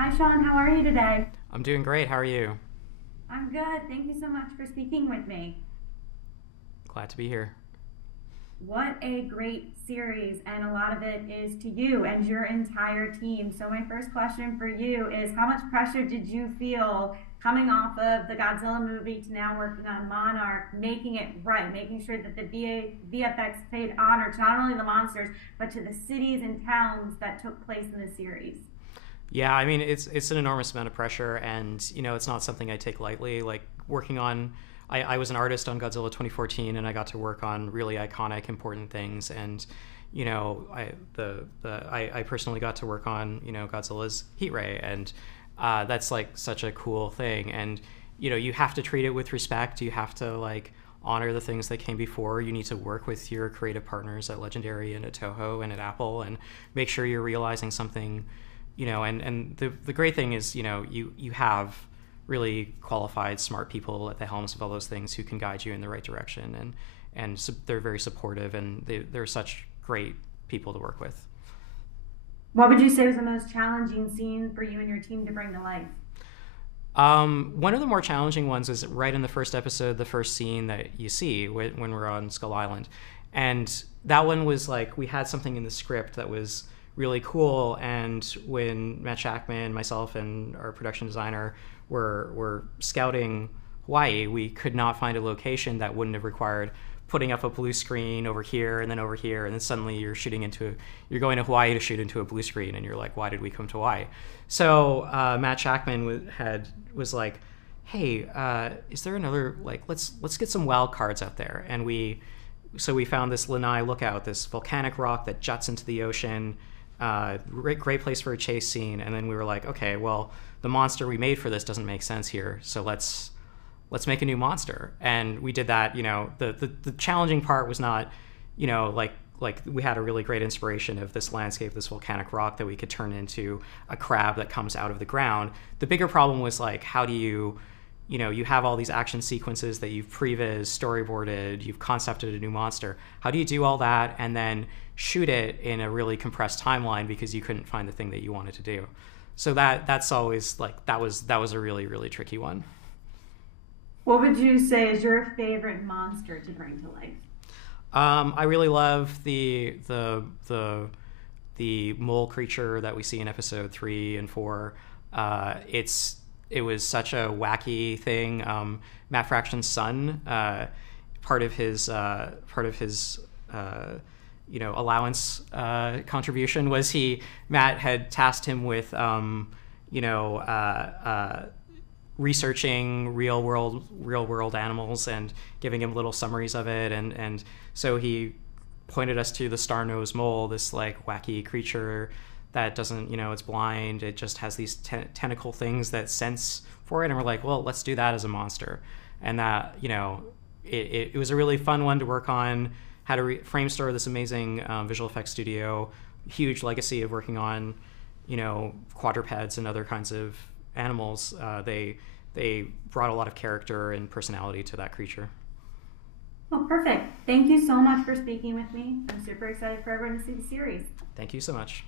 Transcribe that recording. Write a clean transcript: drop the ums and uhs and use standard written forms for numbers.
Hi, Sean. How are you today? I'm doing great. How are you? I'm good. Thank you so much for speaking with me. Glad to be here. What a great series, and a lot of it is to you and your entire team. So, my first question for you is how much pressure did you feel coming off of the Godzilla movie to now working on Monarch, making it right, making sure that the VFX paid honor to not only the monsters, but to the cities and towns that took place in the series? Yeah, I mean it's an enormous amount of pressure, and it's not something I take lightly. Like working on, I was an artist on Godzilla 2014, and I got to work on really iconic, important things. And I personally got to work on Godzilla's heat ray, and that's like such a cool thing. And you have to treat it with respect. You have to like honor the things that came before. You need to work with your creative partners at Legendary and at Toho and at Apple, and make sure you're realizing something. And the great thing is, you have really qualified, smart people at the helms of all those things who can guide you in the right direction, they're very supportive, and they're such great people to work with. What would you say was the most challenging scene for you and your team to bring to life? One of the more challenging ones is right in the first episode, the first scene that you see when we're on Skull Island. And that one was like, we had something in the script that was really cool, and when Matt Shackman, myself, and our production designer were scouting Hawaii, we could not find a location that wouldn't have required putting up a blue screen over here and then over here, and then suddenly you're going to Hawaii to shoot into a blue screen, and you're like, why did we come to Hawaii? So Matt Shackman was like, hey, is there another, like, let's get some wild cards out there. And we found this Lanai Lookout, this volcanic rock that juts into the ocean. Great place for a chase scene. And then we were like, okay, well, the monster we made for this doesn't make sense here, so let's make a new monster. And we did that. The challenging part was not, like we had a really great inspiration of this landscape, this volcanic rock that we could turn into a crab that comes out of the ground. The bigger problem was like, how do you have all these action sequences that you've previs, storyboarded, you've concepted a new monster. How do you do all that and then shoot it in a really compressed timeline because you couldn't find the thing that you wanted to do? So that's always like, that was a really, really tricky one. What would you say is your favorite monster to bring to life? I really love the mole creature that we see in episode 3 and 4. It was such a wacky thing. Matt Fraction's son, part of his allowance contribution was Matt had tasked him with researching real world animals and giving him little summaries of it, and so he pointed us to the star-nosed mole, this like wacky creature that doesn't, it's blind. It just has these tentacle things that sense for it. And we're like, well, let's do that as a monster. And that, it was a really fun one to work on. Had a Framestore, this amazing visual effects studio, huge legacy of working on, quadrupeds and other kinds of animals. They brought a lot of character and personality to that creature. Well, perfect. Thank you so much for speaking with me. I'm super excited for everyone to see the series. Thank you so much.